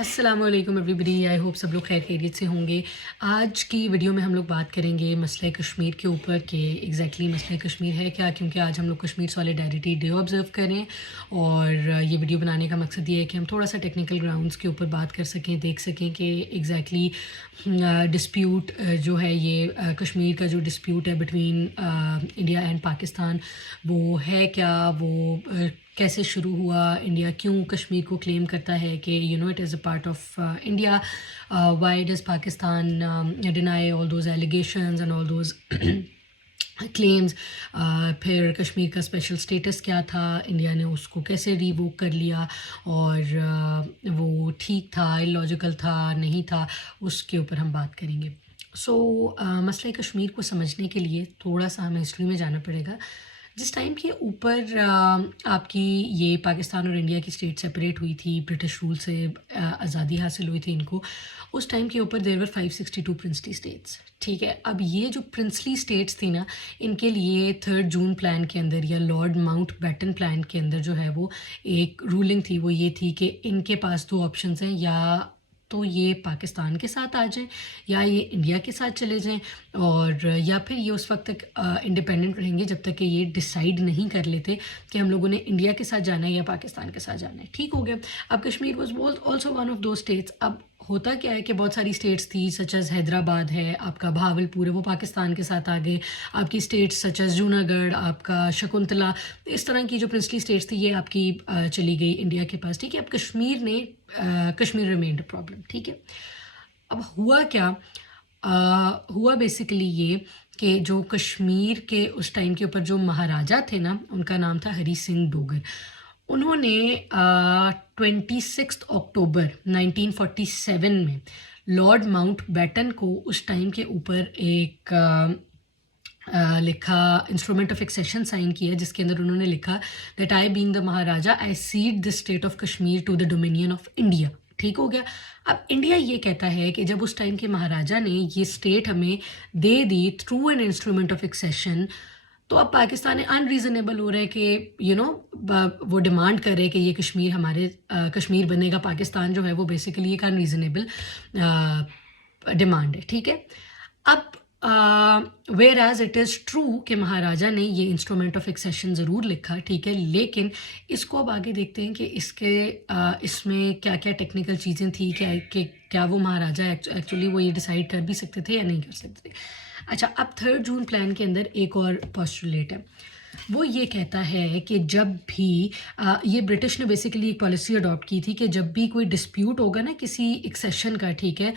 السلام علیکم every body, I hope سب لوگ خیر خیریت سے ہوں گے. آج کی ویڈیو میں ہم لوگ بات کریں گے مسئلہ کشمیر کے اوپر کہ ایگزیکٹلی مسئلہ کشمیر ہے کیا، کیونکہ آج ہم لوگ کشمیر سالیڈیرٹی ڈے آبزرو کریں. اور یہ ویڈیو بنانے کا مقصد یہ ہے کہ ہم تھوڑا سا ٹیکنیکل گراؤنڈس کے اوپر بات کر سکیں، دیکھ سکیں کہ ایگزیکٹلی ڈسپیوٹ جو ہے یہ کشمیر کا جو ڈسپیوٹ ہے بٹوین انڈیا اینڈ پاکستان وہ ہے کیا، وہ کیسے شروع ہوا، انڈیا کیوں کشمیر کو کلیم کرتا ہے کہ it is a part of India, why does Pakistan deny all those allegations and all those claims. پھر کشمیر کا اسپیشل اسٹیٹس کیا تھا، انڈیا نے اس کو کیسے ریووک کر لیا، اور وہ ٹھیک تھا، لاجیکل تھا، نہیں تھا، اس کے اوپر ہم بات کریں گے. مسئلہ کشمیر کو سمجھنے کے لیے تھوڑا سا ہمیں ہسٹری میں جانا پڑے گا. جس ٹائم کے اوپر آپ کی یہ پاکستان اور انڈیا کی اسٹیٹ سپریٹ ہوئی تھی، برٹش رول سے آزادی حاصل ہوئی تھی ان کو، اس ٹائم کے اوپر دیر ور 562 پرنسلی اسٹیٹس. ٹھیک ہے، اب یہ جو پرنسلی اسٹیٹس تھی نا، ان کے لیے 3 جون پلان کے اندر یا لارڈ ماؤنٹ بیٹن پلان کے اندر جو ہے وہ ایک رولنگ تھی، وہ یہ تھی کہ ان کے پاس 2 آپشنز ہیں، یا تو یہ پاکستان کے ساتھ آ جائیں یا یہ انڈیا کے ساتھ چلے جائیں، اور یا پھر یہ اس وقت تک انڈیپینڈنٹ رہیں گے جب تک کہ یہ ڈیسائیڈ نہیں کر لیتے کہ ہم لوگوں نے انڈیا کے ساتھ جانا ہے یا پاکستان کے ساتھ جانا ہے. ٹھیک ہو گیا. اب Kashmir was also one of دو اسٹیٹس. اب ہوتا کیا ہے کہ بہت ساری اسٹیٹس تھی، سچ ایز حیدرآباد ہے آپ کا، بھاول پور ہے، وہ پاکستان کے ساتھ آ گئے. آپ کی اسٹیٹس سچ ایز جوناگڑھ، آپ کا شکنتلا، اس طرح کی جو پرنسلی اسٹیٹس تھی یہ آپ کی چلی گئی انڈیا کے پاس. ٹھیک ہے، اب کشمیر ریمینڈ پرابلم. ٹھیک ہے، اب ہوا کیا، ہوا بیسیکلی یہ کہ جو کشمیر کے اس ٹائم کے اوپر جو مہاراجا تھے نا، ان کا نام تھا ہری سنگھ ڈوگر. انہوں نے 26 اکتوبر 1947 میں لارڈ ماؤنٹ بیٹن کو اس ٹائم کے اوپر ایک لکھا انسٹرومنٹ آف ایکسیشن سائن کیا، جس کے اندر انہوں نے لکھا that I being the Maharaja I cede the state of Kashmir to the dominion of India. ٹھیک ہو گیا. اب انڈیا یہ کہتا ہے کہ جب اس ٹائم کے مہاراجا نے یہ اسٹیٹ ہمیں دے دی through an instrument of accession, تو اب پاکستان ان ریزنیبل ہو رہا ہے کہ وہ ڈیمانڈ کر رہے کہ یہ کشمیر ہمارے کشمیر بنے گا. پاکستان جو ہے وہ بیسیکلی ایک ان ریزنیبل ڈیمانڈ ہے. ٹھیک ہے، اب where as it is true کہ مہاراجا نے یہ انسٹرومنٹ آف ایکسیشن ضرور لکھا. ٹھیک ہے، لیکن اس کو اب آگے دیکھتے ہیں کہ اس میں کیا کیا ٹیکنیکل چیزیں تھیں، کہ کیا وہ مہاراجا ایکچولی وہ یہ ڈیسائیڈ کر بھی سکتے تھے یا نہیں کر سکتے تھے. اچھا، اب 3 جون پلان کے اندر ایک اور پوسٹولیٹ ہے. وہ یہ کہتا ہے کہ جب بھی یہ برٹش نے بیسیکلی ایک پالیسی اڈاپٹ کی تھی کہ جب بھی کوئی ڈسپیوٹ ہوگا نا کسی ایکسیشن کا، ٹھیک ہے،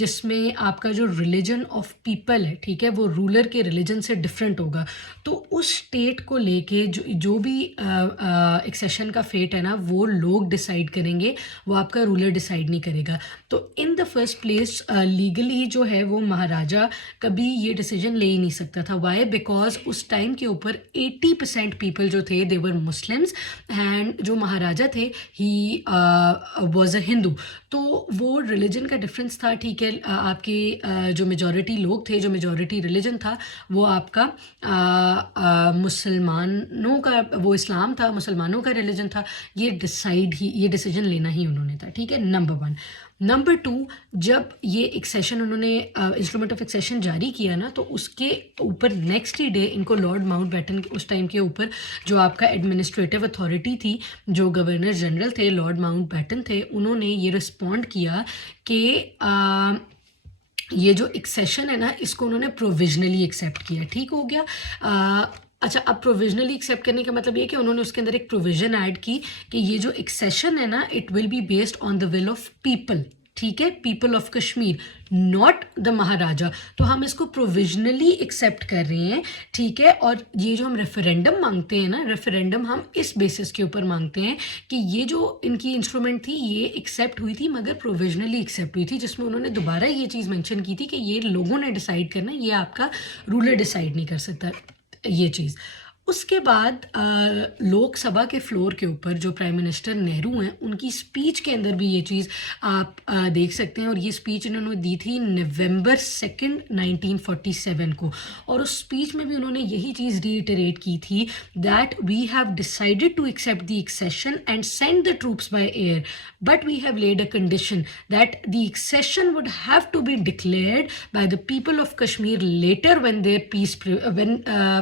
جس میں آپ کا جو ریلیجن آف پیپل ہے، ٹھیک ہے، وہ رولر کے ریلیجن سے ڈفرینٹ ہوگا، تو اس اسٹیٹ کو لے کے جو بھی ایکسیشن کا فیٹ ہے نا، وہ لوگ ڈیسائیڈ کریں گے، وہ آپ کا رولر ڈیسائیڈ نہیں کرے گا. تو ان دا فرسٹ پلیس لیگلی جو ہے وہ مہاراجا کبھی یہ ڈیسیجن لے ہی نہیں سکتا تھا. وائی؟ بیکاز اس ٹائم کے اوپر 80% پیپل جو تھے دے ور مسلمس، اینڈ جو مہاراجا تھے ہی واز اے ہندو. تو وہ ریلیجن کا ڈفرینس تھا. ٹھیک ہے، آپ کے جو میجورٹی لوگ تھے، جو میجورٹی ریلیجن تھا وہ آپ کا مسلمانوں کا، وہ اسلام تھا، مسلمانوں کا ریلیجن تھا. یہ ڈیسیجن لینا ہی انہوں نے تھا. ٹھیک ہے، نمبر 1. نمبر 2، جب یہ ایکسیشن انہوں نے انسٹرومنٹ آف ایکسیشن جاری کیا نا، تو اس کے اوپر نیکسٹ ہی ڈے ان کو لارڈ ماؤنٹ بیٹن اس ٹائم کے اوپر جو آپ کا ایڈمنسٹریٹو اتھارٹی تھی، جو گورنر جنرل تھے لارڈ ماؤنٹ بیٹن تھے، انہوں نے یہ رسپونڈ کیا کہ یہ جو ایکسیشن ہے نا، اس کو انہوں نے پروویژنلی ایکسیپٹ کیا. ٹھیک ہو گیا. اچھا، اب پروویژنلی ایکسیپٹ کرنے کا مطلب یہ کہ انہوں نے اس کے اندر ایک پروویژن ایڈ کی کہ یہ جو ایکسیشن ہے نا، it will be based on the will of people. ٹھیک ہے، people of Kashmir, not the maharaja. تو ہم اس کو پروویژنلی ایکسیپٹ کر رہے ہیں. ٹھیک ہے، اور یہ جو ہم ریفرینڈم مانگتے ہیں نا، ریفرینڈم ہم اس بیسس کے اوپر مانگتے ہیں کہ یہ جو ان کی انسٹرومنٹ تھی یہ ایکسیپٹ ہوئی تھی، مگر پروویژنلی ایکسیپٹ ہوئی تھی، جس میں انہوں نے دوبارہ یہ چیز مینشن کی تھی کہ یہ لوگوں نے ڈیسائیڈ کرنا، یہ آپ کا رولر ڈیسائیڈ نہیں کر سکتا یہ چیز. اس کے بعد لوک سبھا کے فلور کے اوپر جو پرائم منسٹر نہرو ہیں ان کی اسپیچ کے اندر بھی یہ چیز آپ دیکھ سکتے ہیں، اور یہ اسپیچ انہوں نے دی تھی نومبر 2 1947 کو، اور اس اسپیچ میں بھی انہوں نے یہی چیز ریٹریٹ کی تھی that we have decided to accept the accession and send the troops by air but we have laid a condition that the accession would have to be declared by the people of Kashmir later when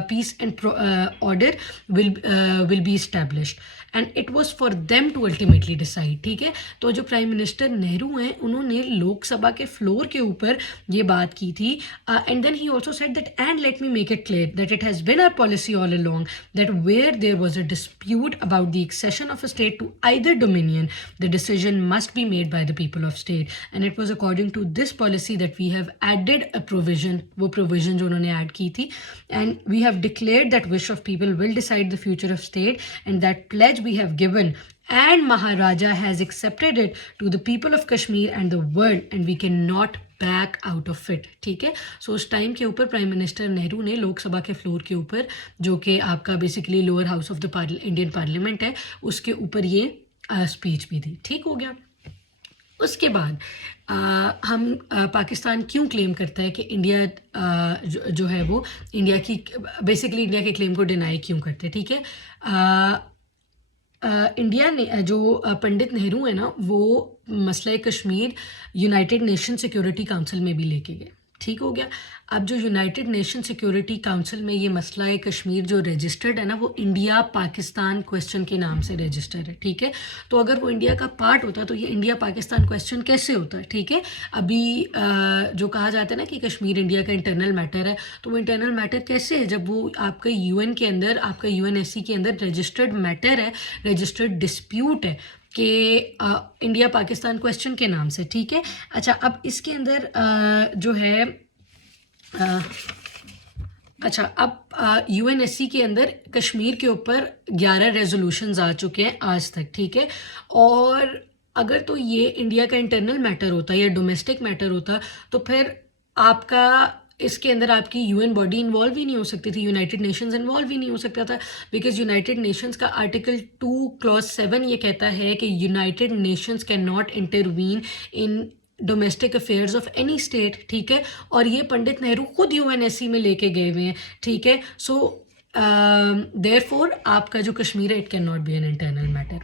peace and order will be established and it was for them to ultimately decide. ٹھیک ہے، تو جو prime minister Nehru ہیں انہوں نے لوک سبھا کے floor کے اوپر یہ بات کی تھی، and then he also said that and let me make it clear that it has been our policy all along that where there was a dispute about the accession of a state to either dominion, the decision must be made by the people of state, and it was according to this policy that we have added a provision، وہ provision جو انہوں نے add کی تھی، and we have declared that wish of people will decide the future of state and that pledge we have given and Maharaja has accepted it to the people of Kashmir and the world and we cannot back out of it. ٹھیک ہے، سو اس time کے اوپر prime minister Nehru نے لوک سبھا کے floor کے اوپر، جو کہ آپ کا basically lower house of the Indian parliament ہے، اس کے اوپر یہ اسپیچ بھی دی. ٹھیک ہو گیا. اس کے بعد ہم پاکستان کیوں کلیم کرتا ہے کہ انڈیا جو ہے وہ انڈیا کی بیسیکلی انڈیا کے کلیم کو ڈینائی کیوں کرتے ہیں. ٹھیک ہے، انڈیا نے جو پنڈت نہرو ہیں نا وہ مسئلہ Kashmir United nation security council میں بھی لے کے گئے. ٹھیک ہو گیا. اب جو یونائٹڈ نیشن سیکورٹی کاؤنسل میں یہ مسئلہ کشمیر جو رجسٹرڈ ہے نا وہ انڈیا پاکستان کویسچن کے نام سے رجسٹر ہے. ٹھیک ہے، تو اگر وہ انڈیا کا پارٹ ہوتا تو یہ انڈیا پاکستان کویسچن کیسے ہوتا ہے. ٹھیک ہے، ابھی جو کہا جاتا ہے نا کہ کشمیر انڈیا کا انٹرنل میٹر ہے، تو وہ انٹرنل میٹر کیسے ہے جب وہ آپ کا یو این کے اندر، آپ کا یو این ایس سی کے اندر رجسٹرڈ میٹر ہے، رجسٹرڈ ڈسپیوٹ ہے کہ انڈیا پاکستان کویسچن کے نام سے. ٹھیک ہے. اچھا، اب اس کے اندر جو ہے اچھا اب یو این ایس سی کے اندر کشمیر کے اوپر 11 ریزولوشنز آ چکے ہیں آج تک. ٹھیک ہے، اور اگر تو یہ انڈیا کا انٹرنل میٹر ہوتا یا ڈومیسٹک میٹر ہوتا تو پھر آپ کا اس کے اندر آپ کی یو این باڈی انوالو ہی نہیں ہو سکتی تھی، یونائٹڈ نیشنز انوالو ہی نہیں ہو سکتا تھا، بیکاز یونائٹڈ نیشنز کا آرٹیکل 2 clause 7 یہ کہتا ہے کہ United nations can not intervene in domestic affairs of any state. ٹھیک ہے، اور یہ پنڈت نہرو خود یو این ایس سی میں لے کے گئے ہوئے ہیں. ٹھیک ہے، سو دیر فور آپ کا جو کشمیر ہے it can not be an internal matter.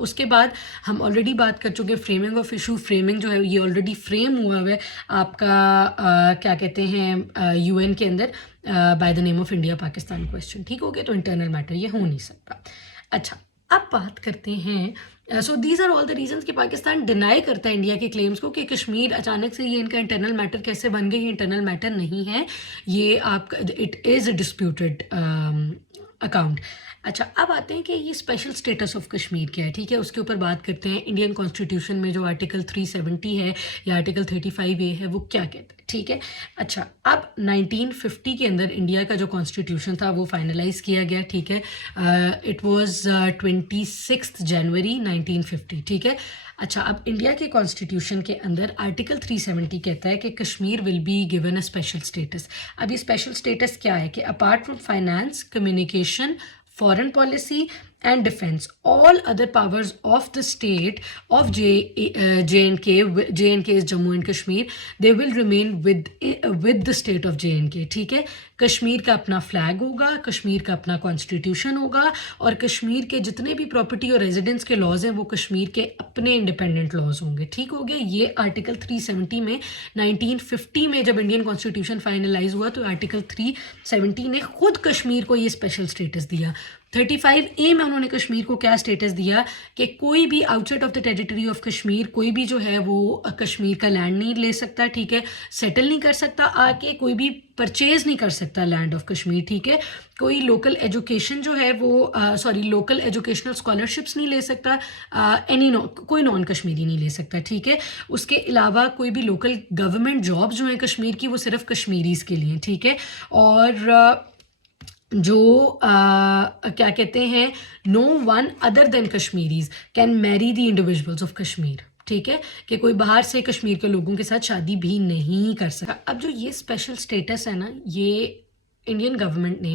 اس کے بعد ہم آلریڈی بات کر چکے فریمنگ آف ایشو. فریمنگ جو ہے یہ آلریڈی فریم ہوا ہوا ہے آپ کا کیا کہتے ہیں یو این کے اندر by the name of India Pakistan question. ٹھیک ہو گیا، تو انٹرنل میٹر یہ ہو نہیں سکتا. اچھا، اب بات کرتے ہیں so these are all the reasons کہ پاکستان ڈینائی کرتا ہے انڈیا کے کلیمز کو کہ کشمیر اچانک سے یہ ان کا انٹرنل میٹر کیسے بن گئی. یہ انٹرنل میٹر نہیں ہے، یہ آپ کا it is a disputed account. اچھا، اب آتے ہیں کہ یہ اسپیشل اسٹیٹس آف کشمیر کیا ہے. ٹھیک ہے، اس کے اوپر بات کرتے ہیں. انڈین کانسٹیٹیوشن میں جو آرٹیکل 370 ہے یا آرٹیکل 35A ہے وہ کیا کہتا ہے. ٹھیک ہے، اچھا اب 1950 کے اندر انڈیا کا جو کانسٹیٹیوشن تھا وہ فائنلائز کیا گیا. ٹھیک ہے، اٹ واز 26 جنوری 1950. ٹھیک ہے، اچھا اب انڈیا کے کانسٹیٹیوشن کے اندر آرٹیکل 370 کہتا ہے کہ Kashmir will be given a special status. اب یہ اسپیشل اسٹیٹس کیا ہے کہ apart from finance, communication, foreign policy and defense, all other powers of the state of J&K is Jammu and Kashmir, they will remain with the state of J&K. ٹھیک ہے، کشمیر کا اپنا flag ہوگا، کشمیر کا اپنا کانسٹیٹیوشن ہوگا، اور کشمیر کے جتنے بھی پراپرٹی اور ریزیڈنس کے لاز ہیں وہ کشمیر کے اپنے انڈیپینڈنٹ لاز ہوں گے. ٹھیک ہو گیا. یہ آرٹیکل 370 میں 1950 میں جب انڈین کانسٹیٹیوشن فائنلائز ہوا تو آرٹیکل 370 نے خود کشمیر کو یہ اسپیشل اسٹیٹس دیا. 35A میں انہوں نے کشمیر کو کیا اسٹیٹس دیا کہ کوئی بھی out side of the territory of Kashmir کوئی بھی جو ہے وہ کشمیر کا لینڈ نہیں لے سکتا. ٹھیک ہے، سیٹل نہیں کر سکتا آ کے، کوئی بھی پرچیز نہیں کر سکتا لینڈ آف کشمیر. ٹھیک ہے، کوئی لوکل ایجوکیشن جو ہے وہ لوکل ایجوکیشنل اسکالرشپس نہیں لے سکتا، کوئی نان کشمیری نہیں لے سکتا. ٹھیک ہے، اس کے علاوہ کوئی بھی لوکل گورنمنٹ جاب جو ہیں کشمیر کی وہ صرف کشمیریز کے لیے. ٹھیک ہے، اور جو کیا کہتے ہیں no one other than Kashmiris can marry the individuals of Kashmir. ٹھیک ہے، کہ کوئی باہر سے کشمیر کے لوگوں کے ساتھ شادی بھی نہیں کر سکتا. اب جو یہ اسپیشل اسٹیٹس ہے نا، یہ انڈین گورنمنٹ نے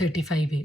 35A.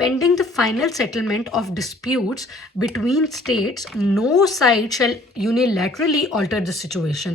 pending the final settlement of disputes between states, no side shall unilaterally alter the situation.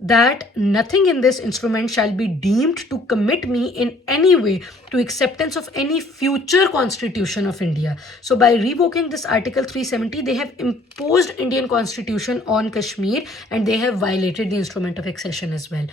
that nothing in this instrument shall be deemed to commit me in any way to acceptance of any future constitution of India. So by revoking this article 370, they have imposed Indian constitution on Kashmir and they have violated the instrument of accession as well.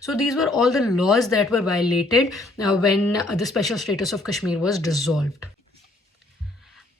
So these were all the laws that were violated when the special status of Kashmir was dissolved.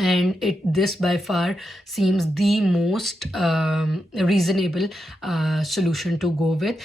And this by far seems the most reasonable solution to go with,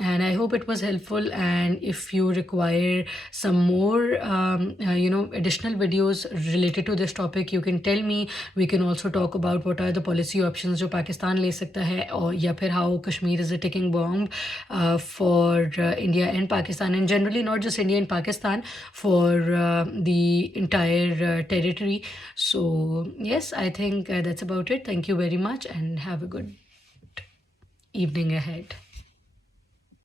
and I hope it was helpful. And if you require some more additional videos related to this topic, you can tell me. We can also talk about what are the policy options jo Pakistan le sakta hai, or ya phir how Kashmir is a ticking bomb for India and Pakistan, and generally not just India and Pakistan, for the entire territory. So yes, I think that's about it. Thank you very much and have a good evening ahead.